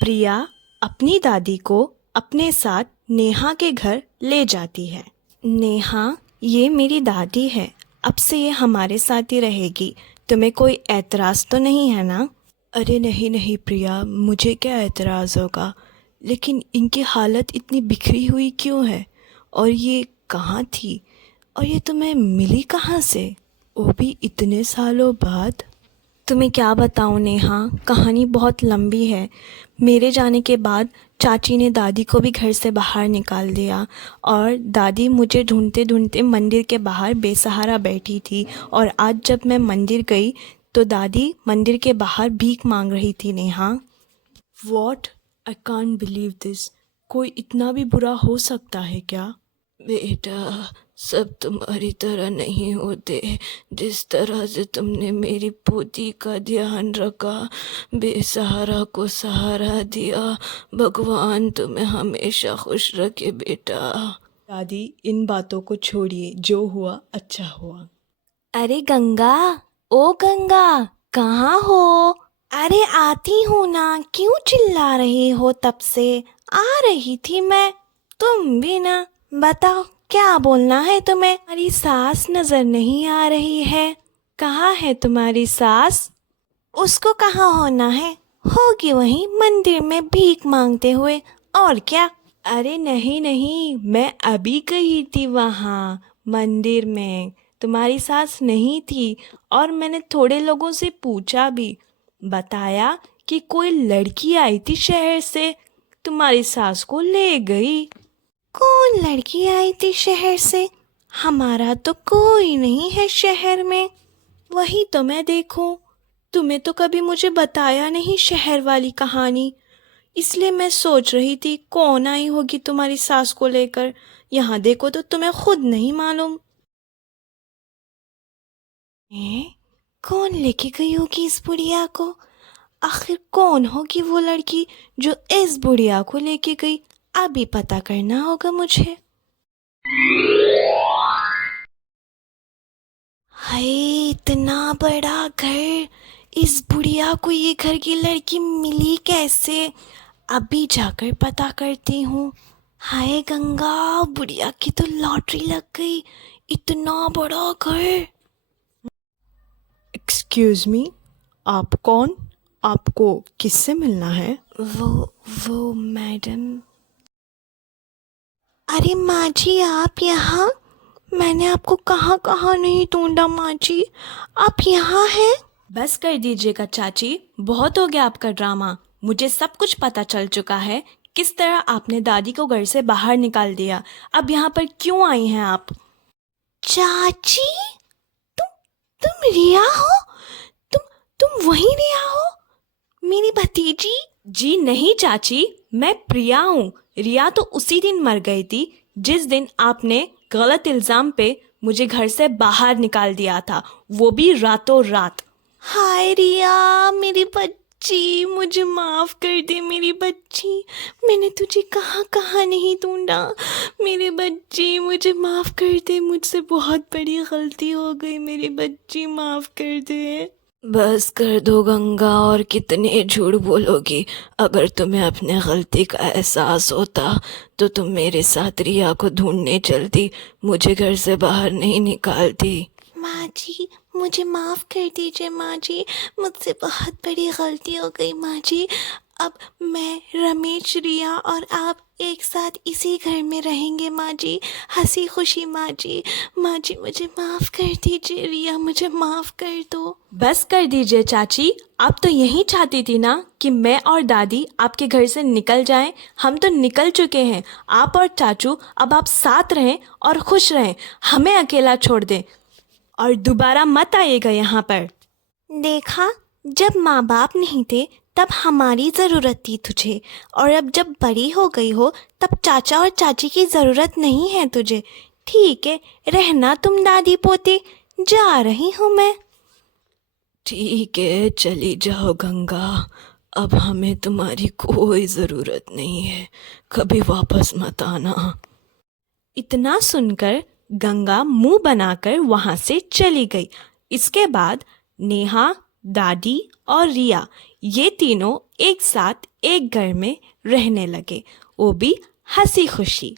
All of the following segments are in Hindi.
प्रिया अपनी दादी को अपने साथ नेहा के घर ले जाती है। नेहा, ये मेरी दादी है, अब से ये हमारे साथ ही रहेगी। तुम्हें कोई एतराज़ तो नहीं है ना? अरे नहीं नहीं प्रिया, मुझे क्या एतराज़ होगा, लेकिन इनकी हालत इतनी बिखरी हुई क्यों है? और ये कहाँ थी? और ये तुम्हें मिली कहाँ से, वो भी इतने सालों बाद? तुम्हें क्या बताऊँ नेहा, कहानी बहुत लंबी है। मेरे जाने के बाद चाची ने दादी को भी घर से बाहर निकाल दिया और दादी मुझे ढूंढते ढूंढते मंदिर के बाहर बेसहारा बैठी थी। और आज जब मैं मंदिर गई तो दादी मंदिर के बाहर भीख मांग रही थी Neha. What? I can't believe this. कोई इतना भी बुरा हो सकता है क्या? बेटा, सब तुम्हारी तरह नहीं होते। जिस तरह से तुमने मेरी पोती का ध्यान रखा, बेसहारा को सहारा दिया, भगवान तुम्हें हमेशा खुश रखे बेटा। दादी, इन बातों को छोड़िए, जो हुआ अच्छा हुआ। अरे गंगा, ओ गंगा, कहाँ हो? अरे आती हूँ ना, क्यों चिल्ला रही हो? तब से आ रही थी मैं। तुम भी ना, बताओ क्या बोलना है तुम्हें? तुम्हारी सास नजर नहीं आ रही है। कहाँ है तुम्हारी सास? उसको कहाँ होना है, होगी वहीं मंदिर में भीख मांगते हुए, और क्या। अरे नहीं नहीं, मैं अभी गई थी वहाँ मंदिर में, तुम्हारी सास नहीं थी। और मैंने थोड़े लोगों से पूछा भी, बताया कि कोई लड़की आई थी शहर से, तुम्हारी सास को ले गई। कौन लड़की आई थी शहर से? हमारा तो कोई नहीं है शहर में। वही तो मैं देखूं, तुम्हें तो कभी मुझे बताया नहीं शहर वाली कहानी, इसलिए मैं सोच रही थी कौन आई होगी तुम्हारी सास को लेकर। यहाँ देखो तो तुम्हें खुद नहीं मालूम। कौन लेके गई होगी इस बुढ़िया को? आखिर कौन होगी वो लड़की जो इस बुढ़िया को लेके गई? अभी पता करना होगा मुझे। हाय, इतना बड़ा घर, इस बुढ़िया को ये घर की लड़की मिली कैसे? अभी जाकर पता करती हूँ। हाय गंगा, बुढ़िया की तो लॉटरी लग गई, इतना बड़ा घर। एक्सक्यूज मी, आप कौन? आपको किससे मिलना है? वो मैडम। अरे माँ जी, आप यहाँ? मैंने आपको कहाँ कहाँ नहीं ढूंढा माँ जी, आप यहाँ हैं? बस कर दीजिएगा चाची, बहुत हो गया आपका ड्रामा। मुझे सब कुछ पता चल चुका है, किस तरह आपने दादी को घर से बाहर निकाल दिया। अब यहाँ पर क्यों आई हैं आप? चाची, तुम रिया हो? तुम वही रिया हो, मेरी भतीजी? जी नहीं चाची, मैं प्रिया हूँ। रिया तो उसी दिन मर गई थी जिस दिन आपने गलत इल्जाम पे मुझे घर से बाहर निकाल दिया था, वो भी रातों रात। हाय रिया, मेरी बच्ची, मुझे माफ कर दे मेरी बच्ची, मैंने तुझे कहाँ कहाँ नहीं ढूंढा। मेरी बच्ची, मुझे माफ कर दे, मुझसे बहुत बड़ी गलती हो गई, मेरी बच्ची माफ कर दे। बस कर दो गंगा, और कितने झूठ बोलोगी? अगर तुम्हें अपने गलती का एहसास होता तो तुम मेरे साथ रिया को ढूंढने चलती, मुझे घर से बाहर नहीं निकालती। माँ जी, मुझे माफ़ कर दीजिए माँ जी, मुझसे बहुत बड़ी गलती हो गई माँ जी। अब मैं, रमेश, रिया और आप एक साथ इसी घर में रहेंगे माँ जी, हंसी खुशी माँ जी। माँ जी, मुझे माफ़ कर दीजिए, रिया मुझे माफ़ कर दो। बस कर दीजिए चाची, आप तो यही चाहती थी ना कि मैं और दादी आपके घर से निकल जाएं। हम तो निकल चुके हैं, आप और चाचू अब आप साथ रहें और खुश रहें, हमें अकेला छोड़ दें और दोबारा मत आइएगा यहाँ पर। देखा, जब माँ बाप नहीं थे तब हमारी ज़रूरत थी तुझे, और अब जब बड़ी हो गई हो तब चाचा और चाची की ज़रूरत नहीं है तुझे। ठीक है, रहना तुम दादी पोते, जा रही हूँ मैं। ठीक है, चली जाओ गंगा, अब हमें तुम्हारी कोई ज़रूरत नहीं है, कभी वापस मत आना। इतना सुनकर गंगा मुंह बनाकर वहाँ से चली गई। इसके बाद नेहा, दादी और रिया, ये तीनों एक साथ एक घर में रहने लगे, वो भी हंसी खुशी।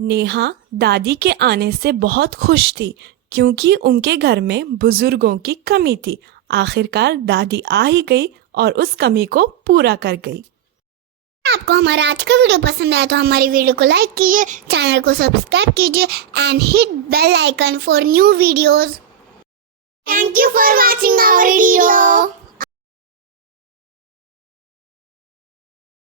नेहा दादी के आने से बहुत खुश थी क्योंकि उनके घर में बुजुर्गों की कमी थी। आखिरकार दादी आ ही गई और उस कमी को पूरा कर गई। आपको हमारा आज का वीडियो पसंद आया तो हमारी वीडियो को लाइक कीजिए, चैनल को सब्सक्राइब कीजिए and hit bell icon for new videos. Thank you for watching our video.